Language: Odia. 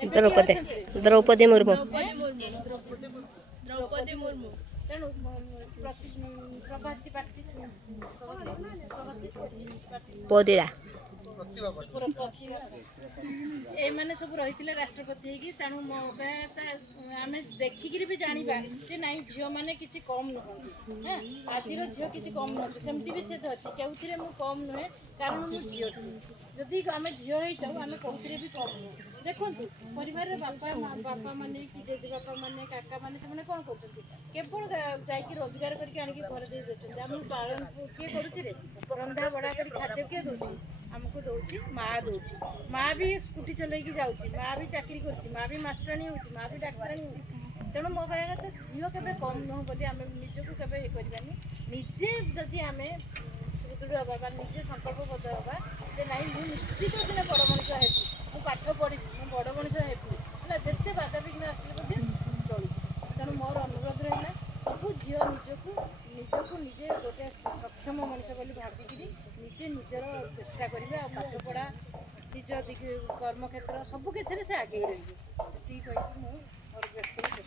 द्रौपदी मुर्मू द्रौपदी मुर्मू तेणु प्रभाती पार्टी परिड़ा एମାନେ ସବୁ ରହିଥିଲେ ରାଷ୍ଟ୍ରପତି ହେଇକି ତେଣୁ ମୋ ଆମେ ଦେଖିକିରି ବି ଜାଣିବା ଯେ ନାଇଁ ଝିଅମାନେ କିଛି କମ୍ ନୁହନ୍ତି ଆଜିର ଝିଅ କିଛି କମ୍ ନୁହନ୍ତି ସେମିତି ବି ସେ ଅଛି କେଉଁଥିରେ ମୁଁ କମ୍ ନୁହେଁ କାରଣ ମୁଁ ଝିଅଟି ଯଦି ଆମେ ଝିଅ ହେଇଥାଉ ଆମେ କେଉଁଥିରେ ବି କମ୍ ନୁହେଁ ଦେଖନ୍ତୁ ପରିବାରରେ ବାପା ମାନେ କି ଜେଜେବାପା ମାନେ କାକା ମାନେ ସେମାନେ କ'ଣ କରୁଛନ୍ତି କେବଳ ଯାଇକି ରୋଜଗାର କରିକି ଆଣିକି ଘରେ ଦେଇ ଦେଉଛନ୍ତି ଆମକୁ ପାଳନ କିଏ କରୁଛି ରେ ରନ୍ଧା ବଢ଼ା କରି ଖାଦ୍ୟ କିଏ ଦେଉଛି ଆମକୁ ଦେଉଛି ମାଆ ଦେଉଛି ମାଆ ବି ସ୍କୁଟି ଚଲେଇକି ଯାଉଛି ମାଆ ବି ଚାକିରି କରୁଛି ମାଆ ବି ମାଷ୍ଟରାଣୀ ହେଉଛି ମାଆ ବି ଡାକ୍ତରାଣୀ ହେଉଛି ତେଣୁ ମୋ କହିବା କଥା ଝିଅ କେବେ କମ୍ ନୁହଁ ବୋଲି ଆମେ ନିଜକୁ କେବେ ଇଏ କରିବାନି ନିଜେ ଯଦି ଆମେ ସୁଦୃଢ଼ ହେବା ବା ନିଜେ ସଂକଳ୍ପବଦ୍ଧ ହେବା ଯେ ନାଇଁ ମୁଁ ନିଶ୍ଚିତ ଦିନେ ବଡ଼ ମଣିଷ ହେବି ମୁଁ ପାଠ ପଢ଼ିବି ମୁଁ ବଡ଼ ମଣିଷ ହେବି ହେଲା ଯେତେ ବାଧାବିଘ୍ନ ଆସିଲେ ମଧ୍ୟ ଚଳିବି ତେଣୁ ମୋର ଅନୁରୋଧ ରହିଲା ସବୁ ଝିଅ ନିଜକୁ ନିଜେ ଗୋଟେ ସକ୍ଷମ ମଣିଷ ବୋଲି ଭାବିକିରି ନିଜେ ନିଜର ଚେଷ୍ଟା କରିବେ ଆଉ ପାଠପଢ଼ା ନିଜ କର୍ମକ୍ଷେତ୍ର ସବୁ কিছুରେ ସେ ଆଗେଇ ରହିବେ ଏତିକି କହିକି ମୁଁ ମୋର ବ୍ୟକ୍ତିଗତ